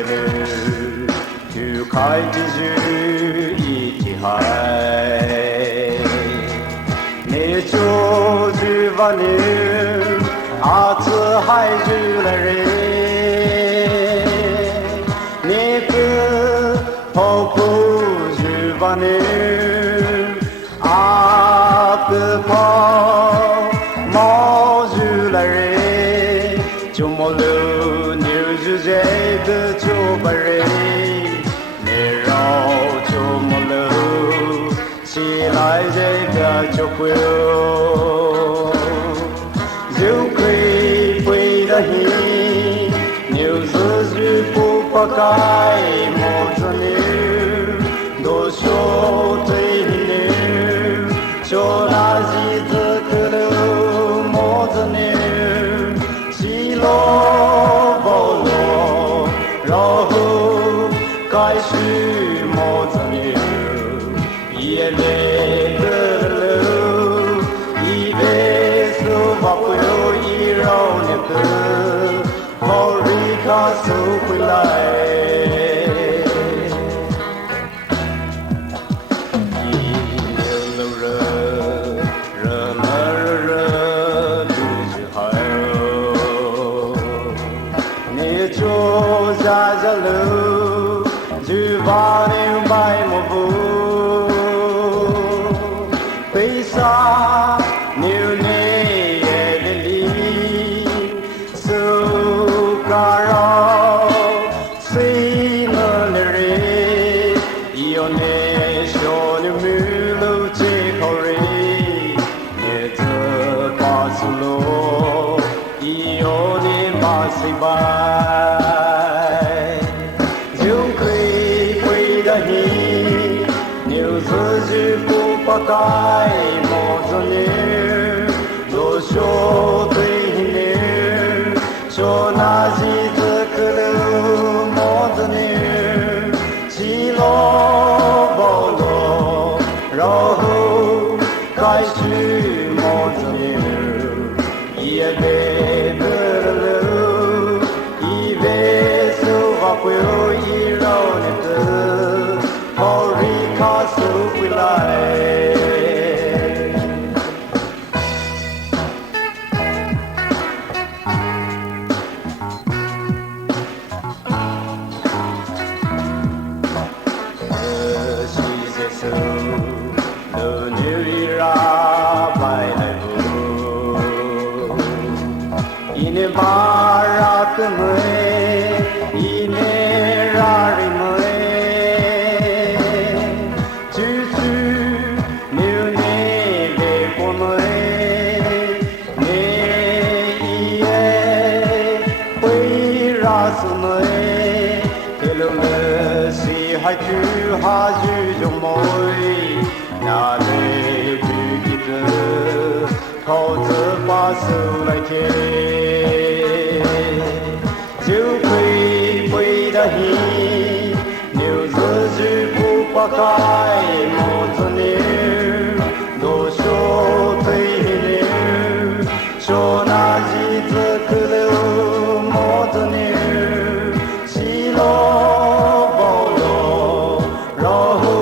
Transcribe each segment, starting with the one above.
る九海地中一杯내조주반을아츠하이주라레네그 포부 주반을 아그 포 모주라레 주몰루 뉴주제 그 주바레 네로 주몰루 시라이제 그 주고요 주크리 뿌이다히 뉴스즈 부파카이 모즈니 도쇼 테이니 쇼라지 드크르 모즈니 실로 볼로 로후 가이시 모즈니 이에레 그르 이베스 바쁘요 이로니크 호리카 수플라이 자자루 주반에 바이모부 페이사 뉴네에 릴리 수가로 시너레 이오네 쇼뉴뮤루 제코레 예저 가슬로 이오네 마시바 Pakai mozone do sho teine shonaji tukuru mozone chilo bolo rohu kaishu mozone iebe duru ibe su vapuyo ironetu horika supilai Barat me ine rari me juju new ne le pome ne ie pui ras me hello me si hai ju ha ju jo moi na le ju kit khao zu pa su lai ke Hi new zuzu pupakai mozone do sho teine shonaji tsukuru mozone shilo bolo rohu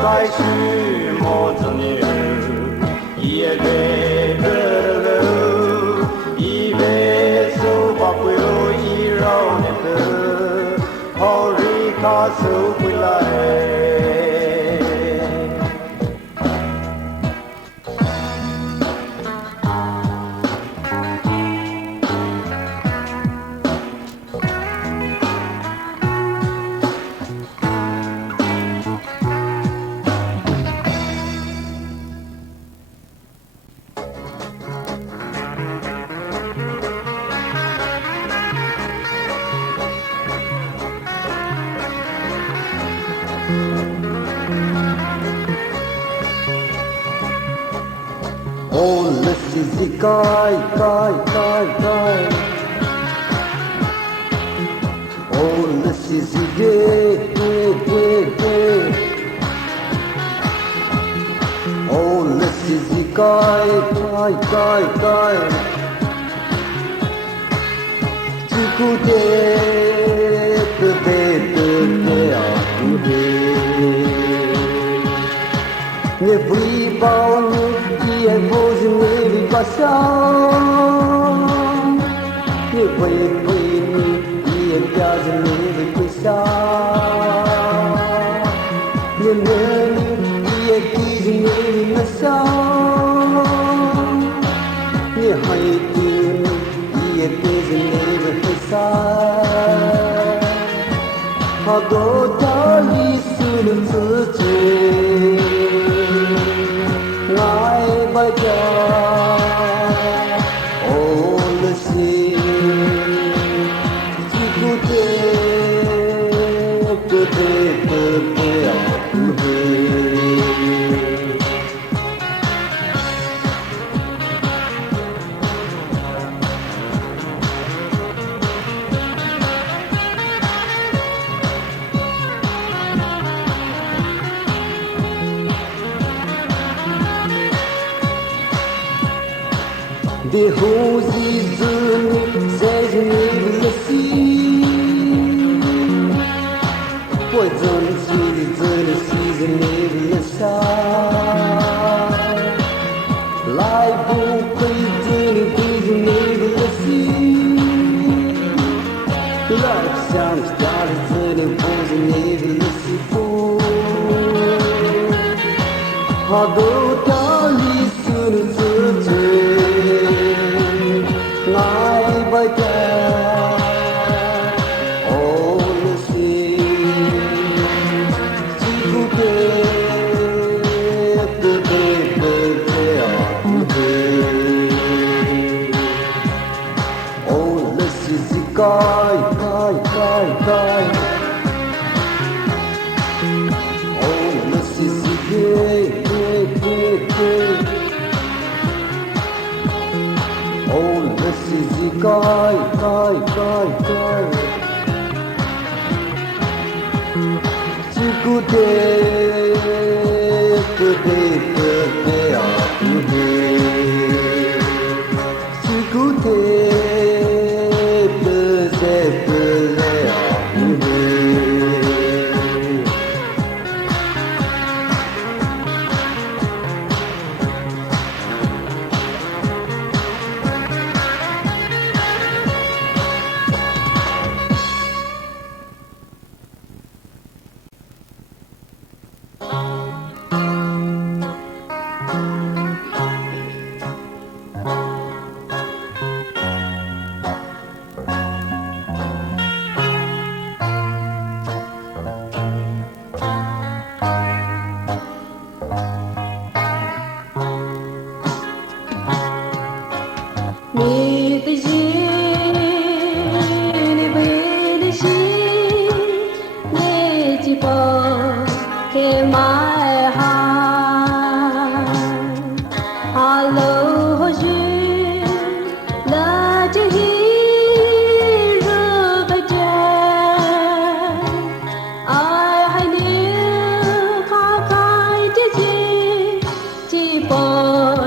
kaishu mozone iebe guru ibe so bapuyo ironetu Horika supilai Oh, let's see, kai. Oh, let's see, gay. Oh, let's see, kai. Chikute 你不抱你也不是你的家乡，你会你也表示你的归乡，你美丽也记着你的梦想，你还有你也背着你的悲伤。好多道理是了自己，爱不着，哦了心，只顾不要不会。的呼吸着你，塞着你的心，我真的吸着你的香，来不回着你，对着你的心，来不想家着你，抱着你的幸福，好多道理是你自己。爱不着，哦了心，只顾哦了心是该，哦了心是哦了心是该，只顾啊不会，只顾不啊不会。你的心，你为的心，你只不给买哈，哈喽或许那就一日不见，爱还你看看自己，只不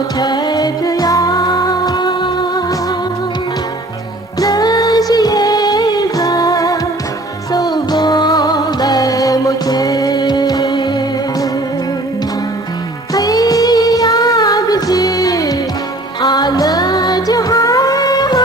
太这样。哎呀，可是啊，那就还好。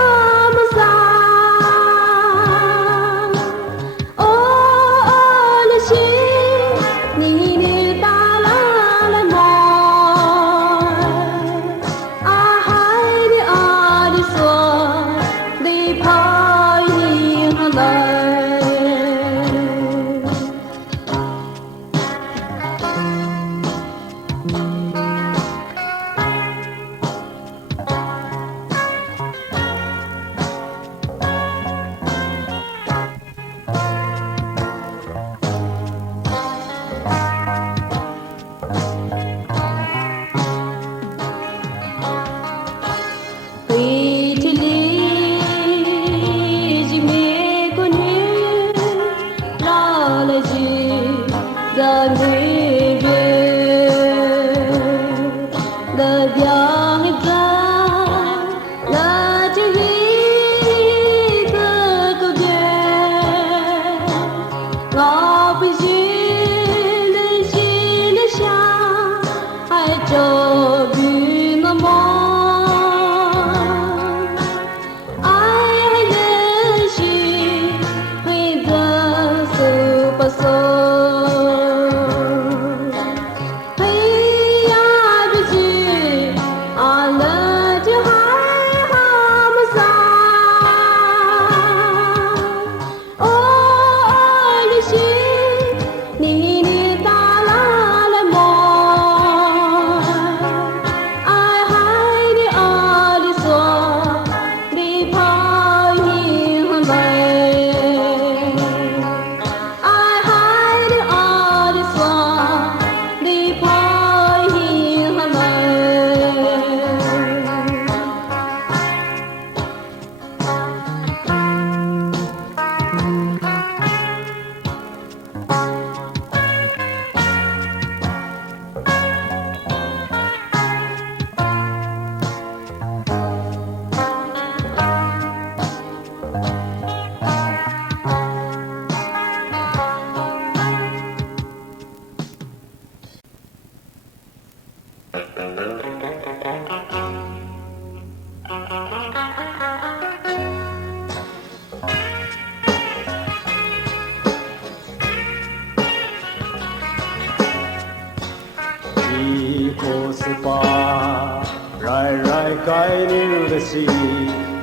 该牛的心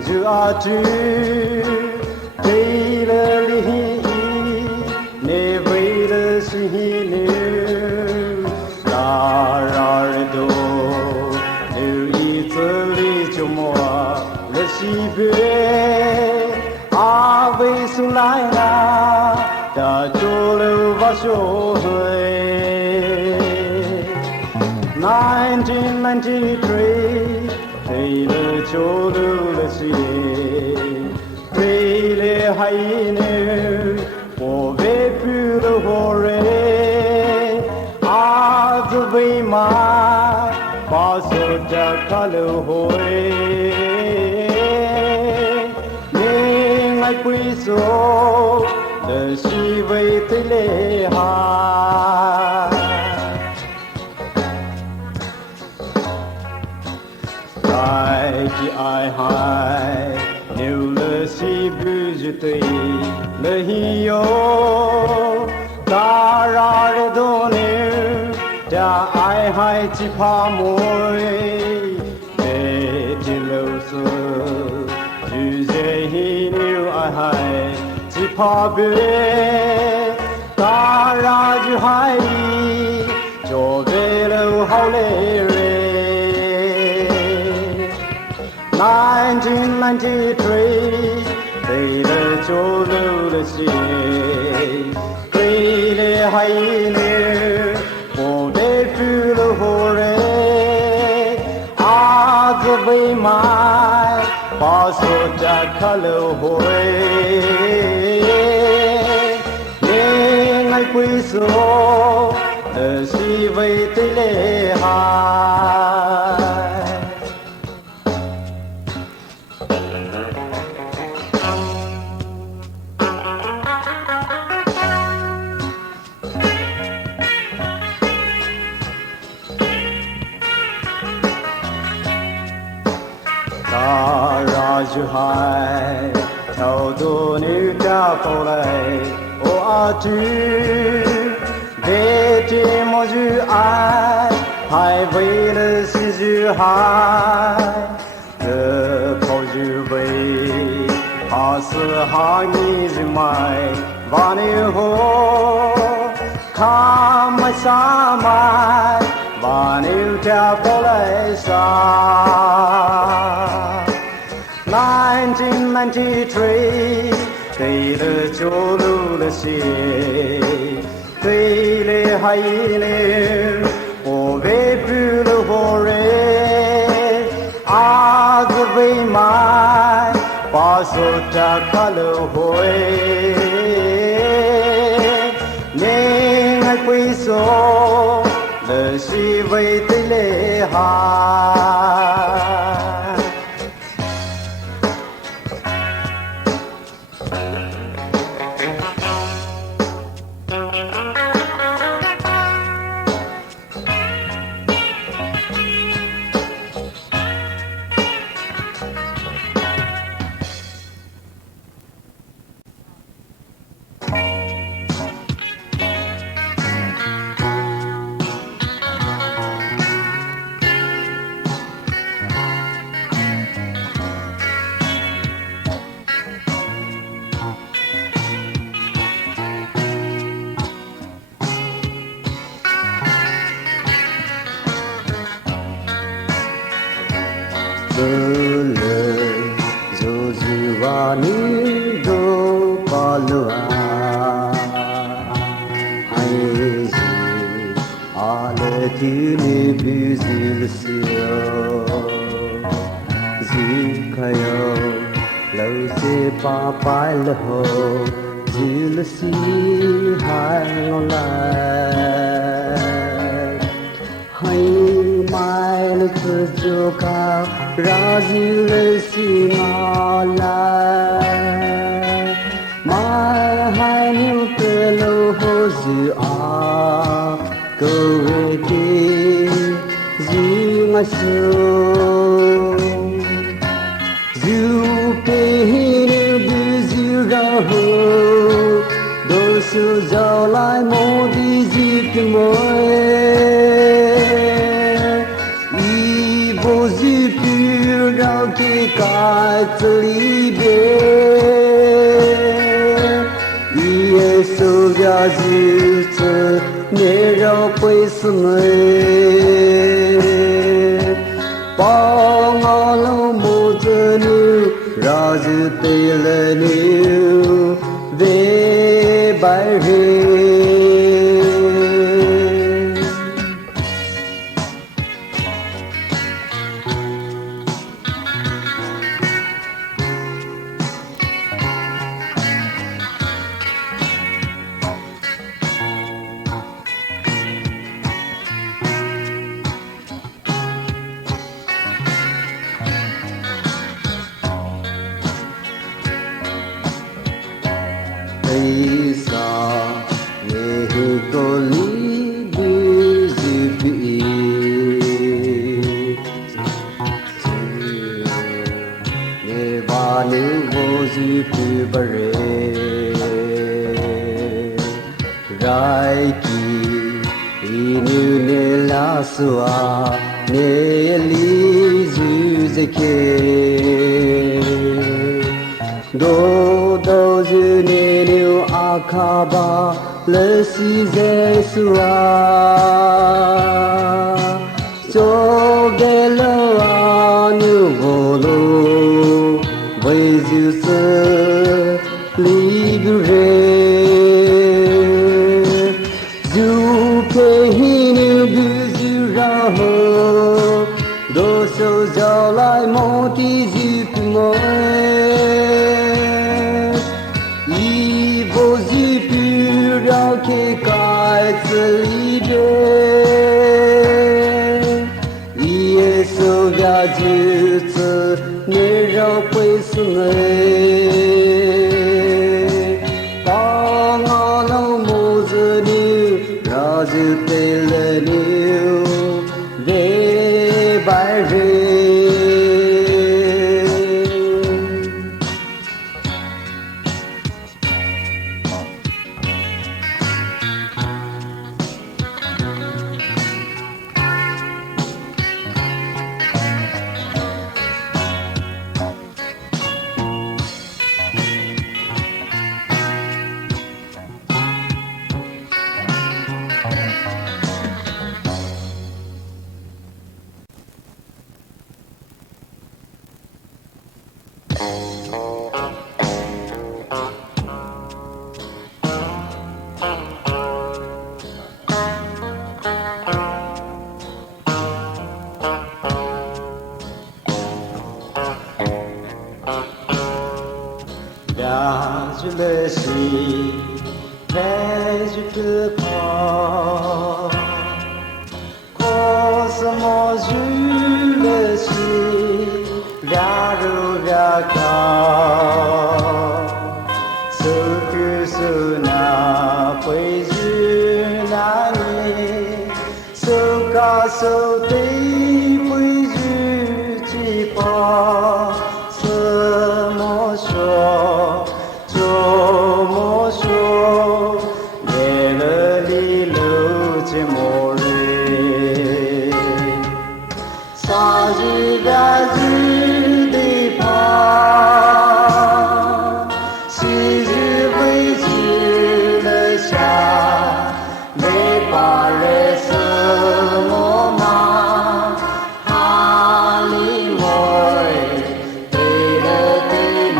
就阿住，给了你你为了心牛，拉拉人多，牛一子里就莫了西边，阿维苏来啦，大多了把手会。1993，为了救了谁？为了海牛，我为不了活人，阿子为嘛把手家看了会？你爱归宿，的是为对了哈。爱的爱海，牛了西不就对了有，大拉的多牛，家爱海只怕没，别的路子，就这牛爱海只怕别，大拉就海里，就别了好累人。1993，为了救了谁？为了海牛，我得去了活人，阿子为嘛把手家看了会？你爱归宿，的是为对了海。大拉就海，超多牛家跑来，我阿住，别这么就爱，还为了是就海，这跑就为，怕是哈你就买，把牛后，看没啥买。把牛家跑来杀。1993，对了救了谁？对了海牛，我为不了活人，阿子为嘛把手家看了会？你爱归宿。了是为对了海。Zozuwani do palua Aizi aletini bizilsiyo Zikayo lause papai lho zilsi hai ngolai Hai mai lukjo ka razilsi ngolai Mai hai niu pelo hozu a Go ki zi ngasyo Zu pe hinu buzu raho Dosu zao lai mo di zi ki moe I bo zi pi 子里边，耶稣的日子，你让会死没？帮我了母子女，让日对了你，为白人。悲伤，你个离别日比，你把你我日比不人，来记，你你拉苏啊，你离日这个。都都是你留阿卡巴，勒西在苏啊，做给了阿牛波罗，为就是离别人，就陪你不是然后，多少找来梦的日不梦。给盖子里边，耶稣的日子，你让会死没？帮我了母子女，让日对了你，为白人。了心，陪着可怕，可什么日了心，俩肉俩高，手举手拿回日那年，手卡手对回日几把，怎么说？怎么说？累了你路这么累，夏日的日的旁，昔日为知了下，没把人什么忙，哈利我对了对了。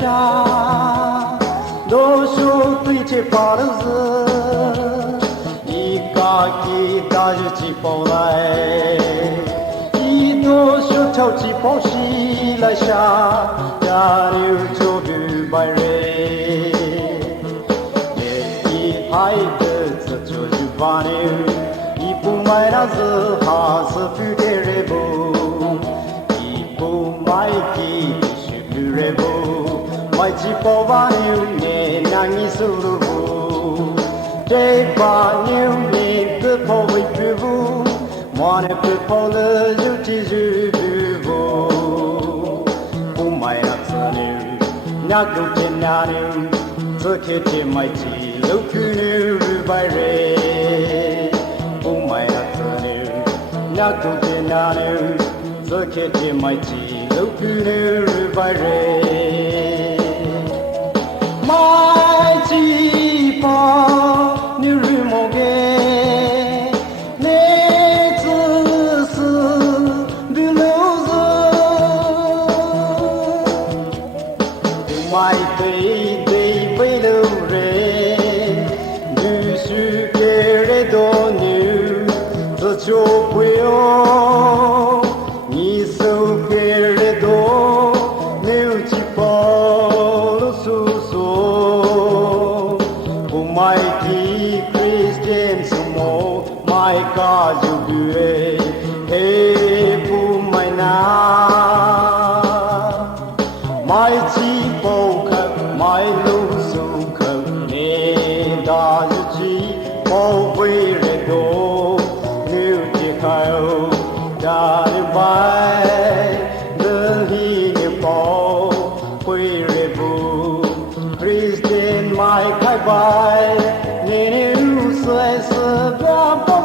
下，多数对接把路子，一个给大日记包来，一多数超级包西来下，加入就比白人，也一拍的这就去把牛，一不买那子哈是不给人不，一不买给。mai chỉ bỏ bao nhiêu nhẹ nhàng như sương mù để bao nhiêu nhẹ cứ bỏ về phía vu mà nếu cứ bỏ lỡ dù chỉ dù vu bu mai nát sơ niu nhạc đủ trên nhà niu giờ kia trên mai chỉ lâu cứ niu bay re bu mai nát sơ niu nhạc đủ trên nhà niu giờ kia trên mai chỉ lâu cứ niu bay re mai chỉ bỏ như rư mồ ghê nê tư sư đưa lâu giờ mai tây tây bây lâu rê như sư kê rê đô như giờ cho quê ô như sâu kê rê đô nếu chỉ bỏ mai ca ju bue he pu mai na mai chi po kha mai lu su kha ne da ju chi po we re do new chi khao da ni bai the hi ni po we re bu Christian mai khai bai ni ni sai sa ba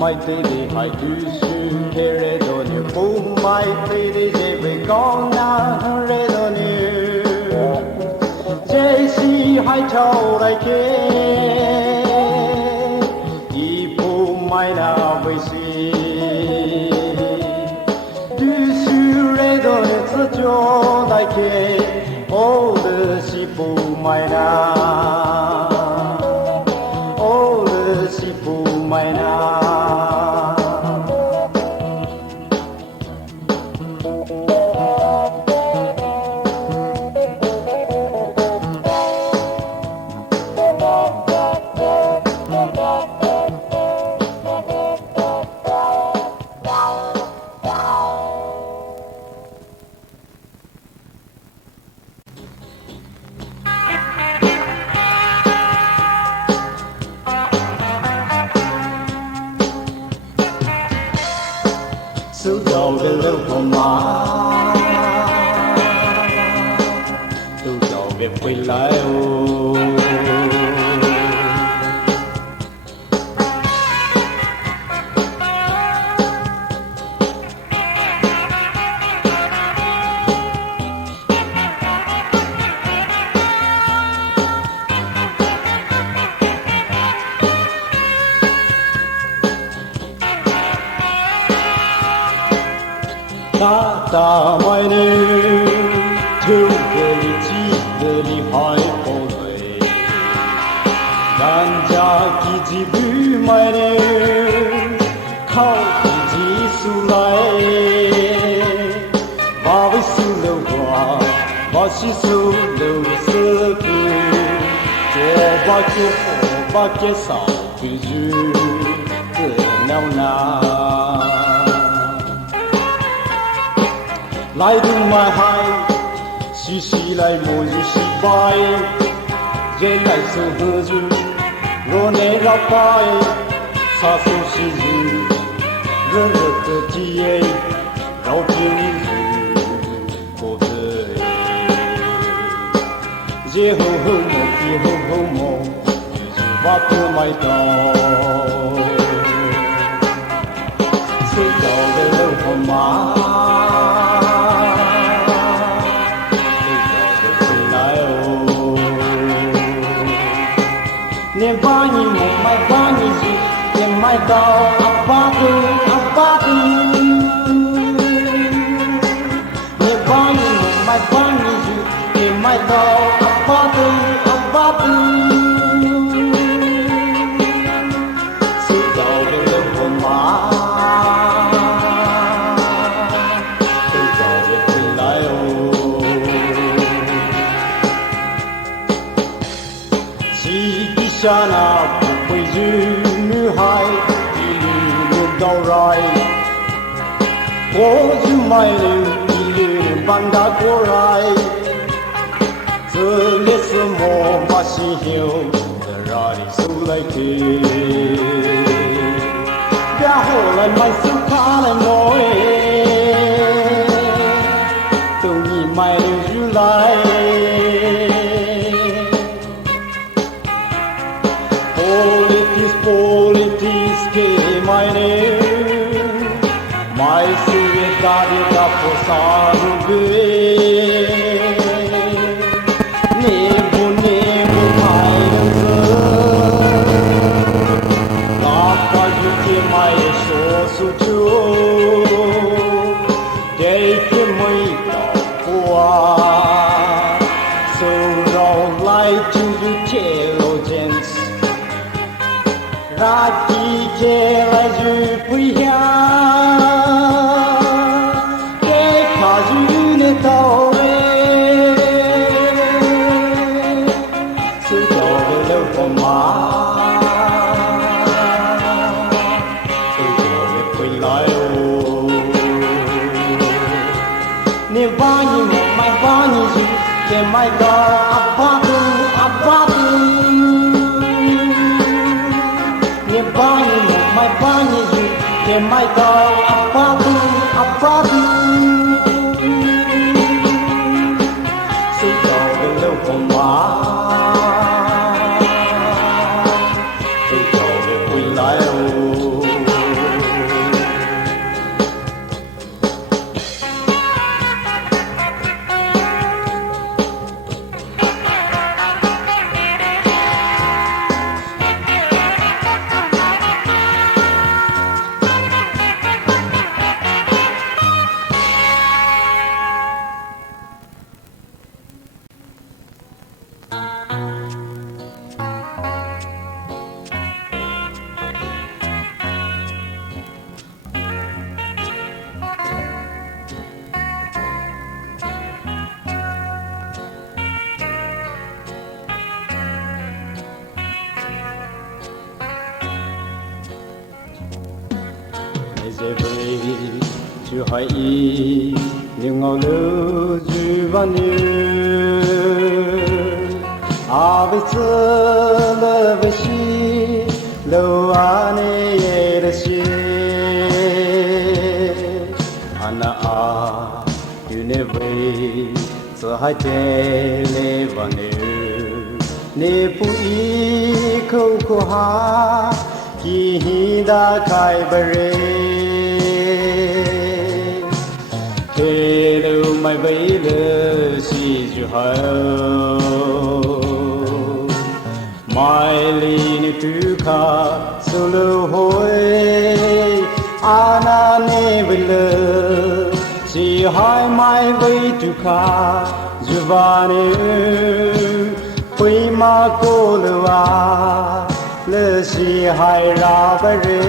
mai tê đi hai thứ sư kê rê đồ niu bu mai tê đi dê về con na rê đồ niu dê si hai châu đại kê y bu mai na về si du sư rê đồ niu zơ cho đại kê ô lơ si bu mai na ô lơ si bu mai na苏州的路跑马，苏州别回来哦。大mai nữ thiếu về chỉ về đi hai cô người đàn cha kỳ chỉ vui mai nữ khao kỳ chỉ su lại ba với su lâu qua ba chỉ su lâu sơ cứ cho ba kia sao cứ dư cứ nào nào来到埋海，时时来无日失败，人来受何住，我内老拜，杀手是日，人热的体验，绕平日，过得夜后后梦，夜后后梦，日把不埋到，睡觉的路好吗？年把你梦，买把你住，年买到阿爸的阿爸的。下那不会日女孩，一缕轮到来，我就买了一缕半大过来，这也是我把心有的让你手来给，然后来买手卡来摸都你买了日来。Politics que my name, my seriedade da forçado bem. Nebo mai la paju que mai so su tu, dei que mai da qua, so long like to the intelligence. Rati che la giù puia che fa giù ne tore su dove lo pomà su dove poi lai o ne bagni mai bagni giù che mai da abbatu mai bagni giù che mai da abbatu su dove lo pomà su dove poi lai o Chú hỏi ý nhưng ngầu lưu chú bao nhiêu à với giờ lỡ với chi lâu anh ấy đã chi anh you never giờ hai thế lệ bao nhiêu nè phụ ý câu cô ha kỳ hi đã khai bề hello my baby she's your home my lean to ka solo hoy ana neville she high my way to ka juvane pui ma ko lwa le she high ra bare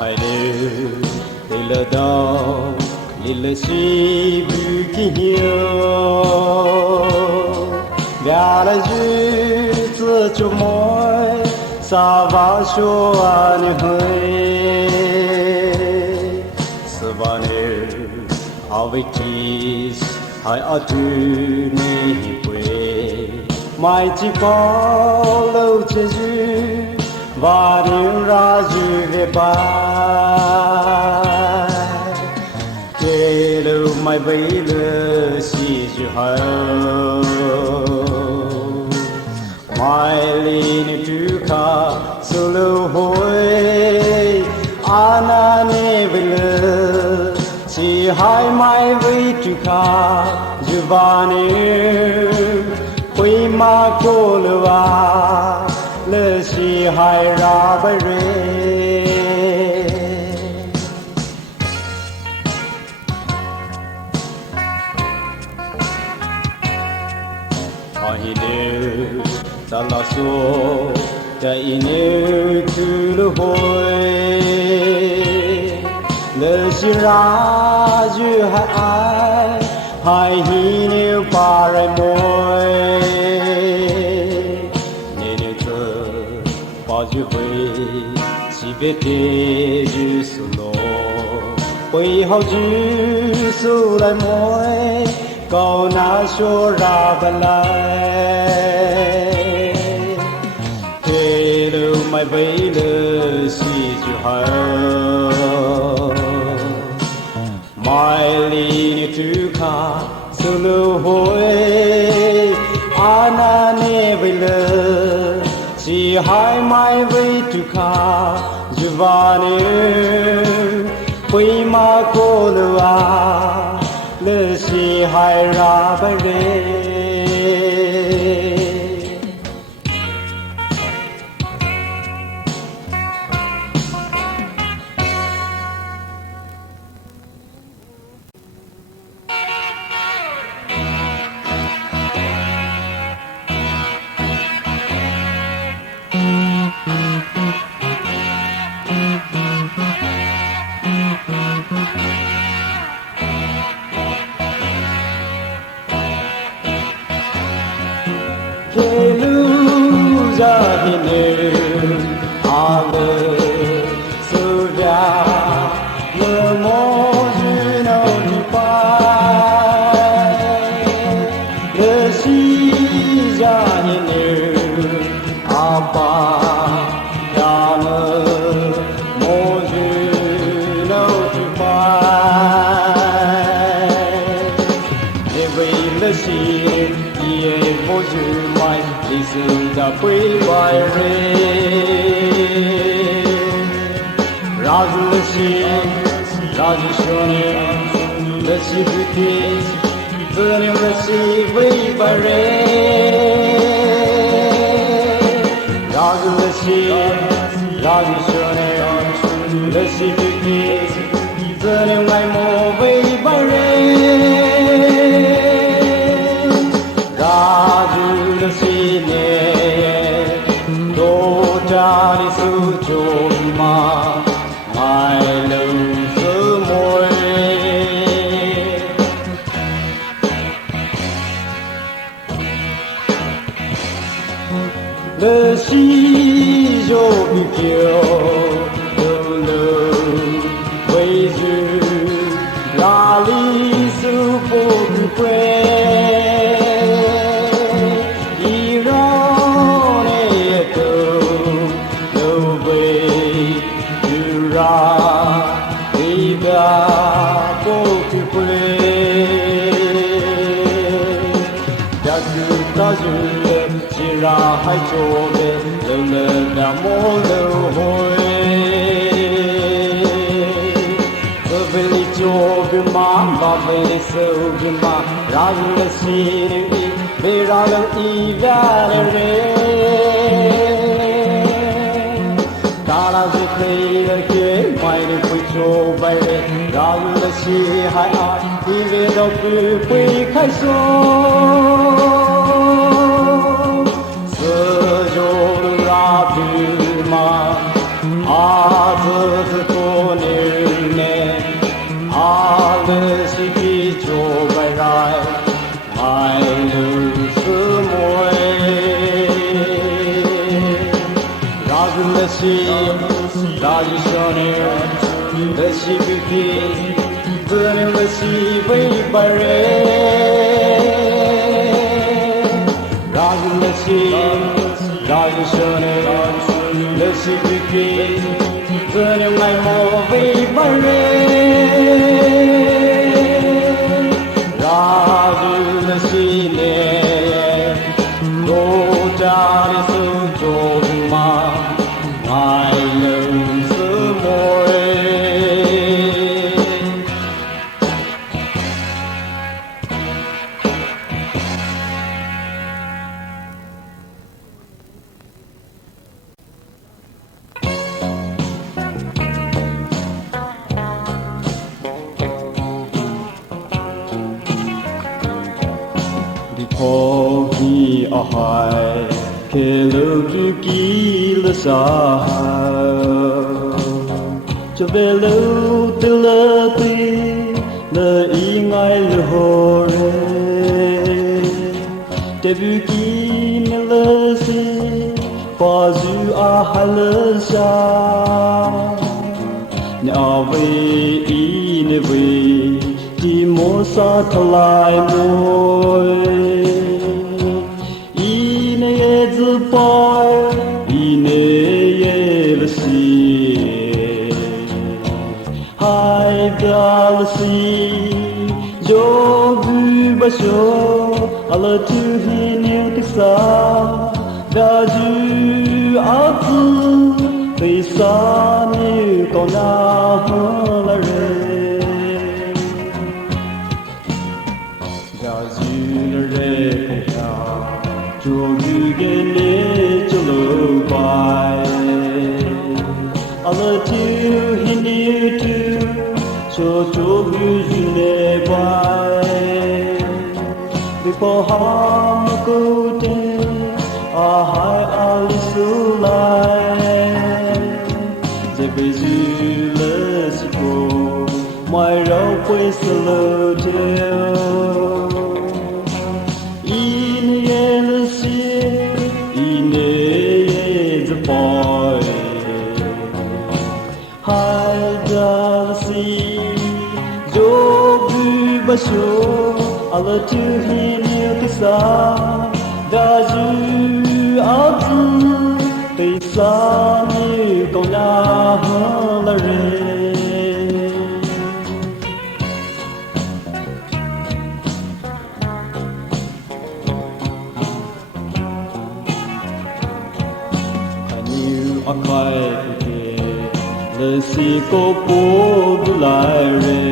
hai đêm để lỡ đau để lỡ si bu kỳ hiếu gà là dư giữa cho môi xa vào cho anh hơi sơ ba nè áo với cheese hai áo tu nè quê mai chỉ có lâu chưa dư và điều ra dư về bay hello my baby she's your home my lean to ka solo hoy ana neville she high my way to ka juvane pui ma ko lwa le si hai ra bare ai ne ta la so ta ine tu lo hoi 乐西拉就还爱，还一牛把人摸，年年子把就会，西北的就苏罗，会好就苏来摸，高那说拉不来。mai vây lơ si chu ha mai li ni tu kha sulu hoi ana ne vây lơ si hai mai vây tu kha juvani pui ma ko lua lơ si hai ra ba re cho về lâu từ lơ tì lơ ý ngay lơ hồ rê để vu kỳ nè lơ si qua du a hà lơ sa nè a về ý nè về đi mô sa thalai môi ý nè dư pai ý nè lơ si hai galaxy jo vu ba sho ala tu hi neu ti sa da ju a tu ti sa ni ko na la re da ju le re ko ya jo vu ge ne cho lo bai ala tu hi neu tu cho cho you ne bai before ham ko te a hai ali sulai je bezu le siko mai rau pui solo te in ye le si in ye the boy hai galaxy ba sho ala tu hi ni ti sa da ju a tu ti sa ni ko na ha la re aniu akai ke le si ko po du lai re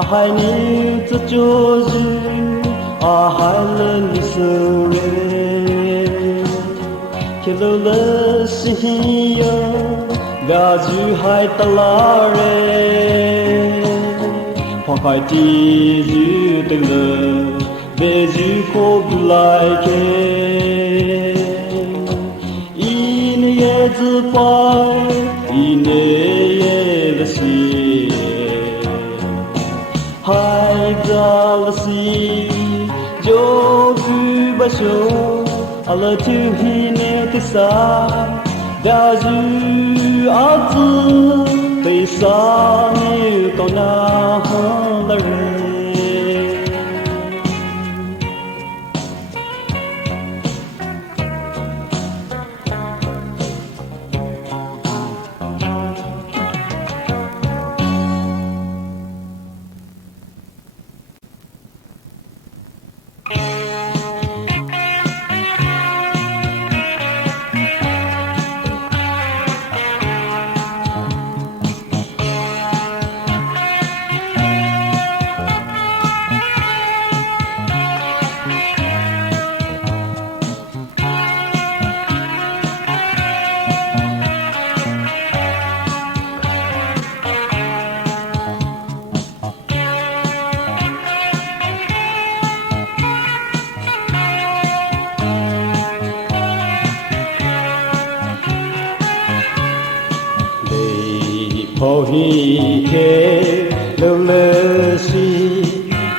a hai ni tu cho ju a hai le ni su re ke lo le si yo ga ju hai ta la re pha kai ti ju te le be ju ko bu lai ke in ye zu pai in ye le si hai galaxy jo vu ba sho ala tu hi ne ti sa da ju a tu ti sa ni ko na ha la re ho hi ke lo le si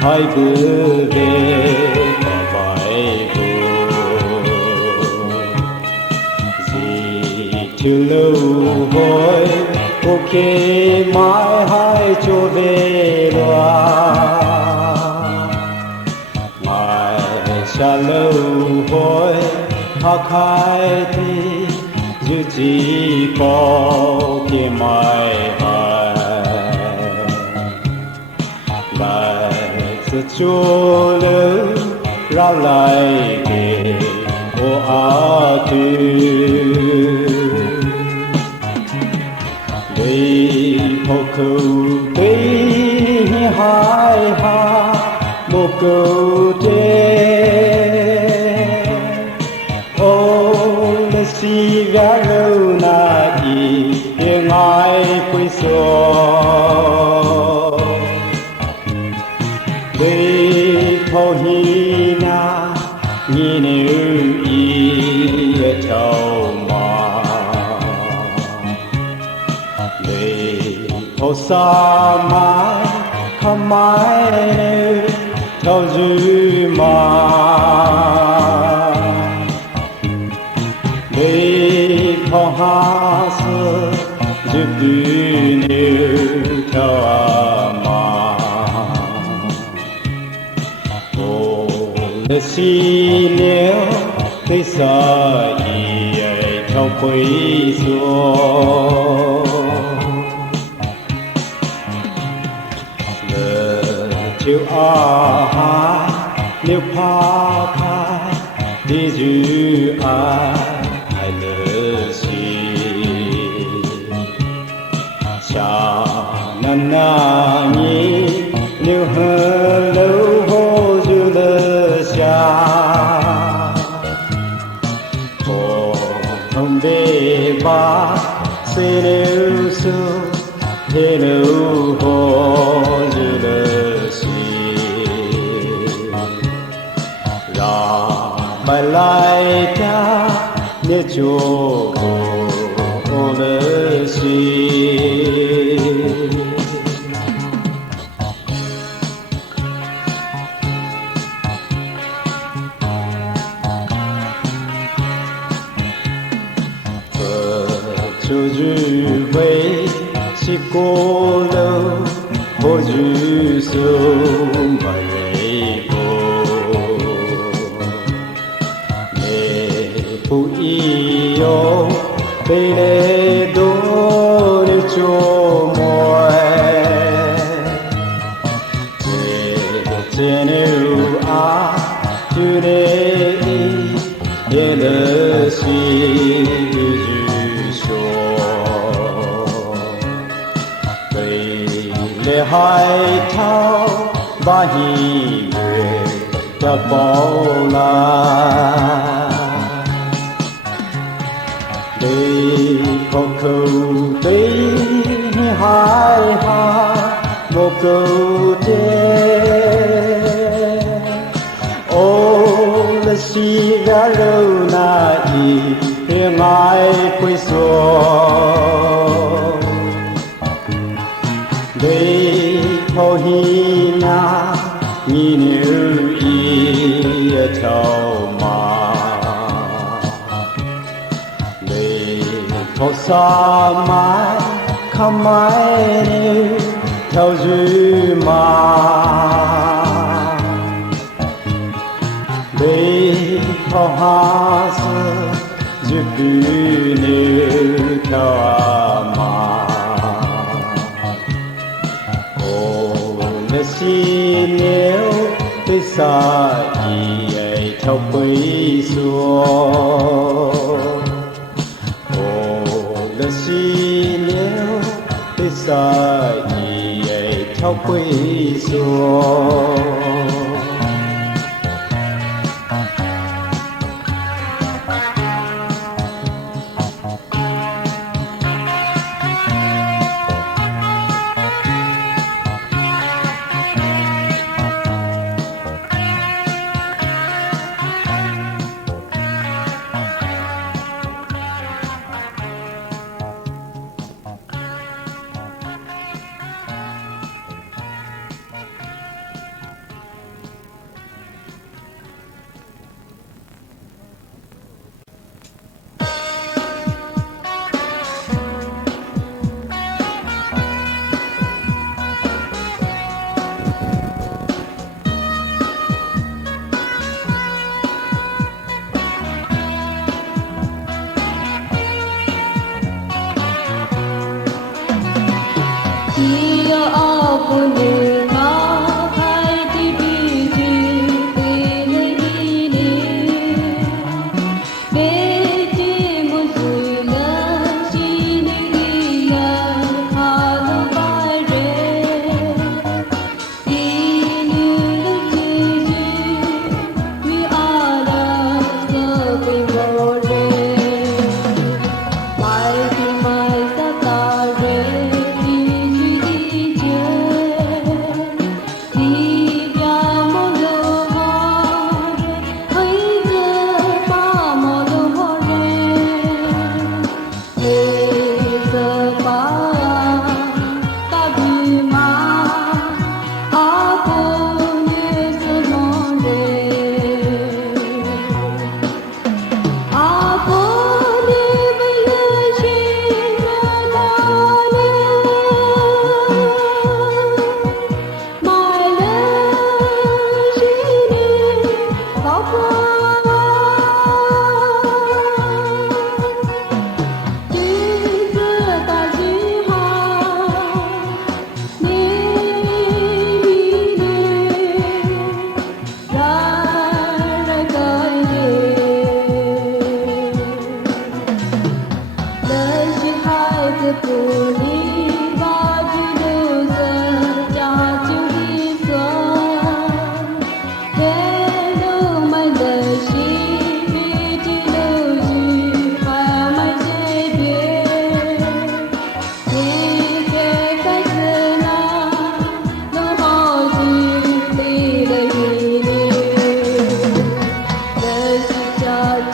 hai bu ve ba bai bu si tu lo boy okay mai hai cho ve loa mai sha lo boy ha khai ti you chỉ có cái mai hai lại sự chúa lớn ra lại kề ô á tư đi hồ cầu tí hai ha một cầu tê si ga lâu na đi tiếng ai quên số để thâu hi na nhìn nữ y châu mà sa mai kham mai theo dư mà để khó hát giúp điều theo mà ô lệ si nếu thế sa ý theo quấy xuống chiều ai nếu phá khai đi giữ ai lỡ gì cha nan na nhỉ nếu hờ lâu vô giữ lỡ cha ô không để ba sẽ nếu xưa thế nếu vô giữ lỡ bài lại ta nhớ chỗ cô lỡ gì cho dư vây chỉ cô lâu vô dư sớm bài phụ yêu bê đô đi cho mùa trên yêu chú đê yên lỡ suy dư bê lệ hai thao ba hi người ta bao la để có câu tình hai ha một câu đê ô là si gà lâu na y hiền ai quay xuống để có hi na nhìn yêu y thâu mà khó xa mãi khăm mãi theo dư mà để khó hát giúp điều theo mà ô lệ si nếu thế xa ý ấy theo quấy xuống lệ si nếu thế xa ý ấy theo quấy xuống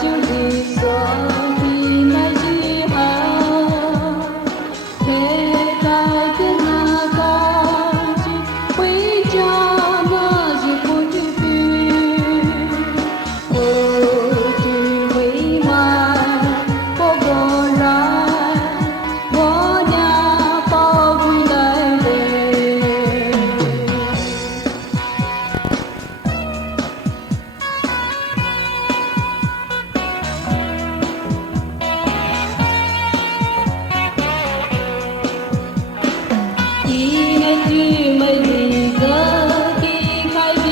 就地所的那句话，开开的那个就回家那就不就去，我只会买过过来，我俩抱回来呗。一年之美丽的给开的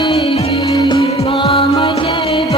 妈妈也白。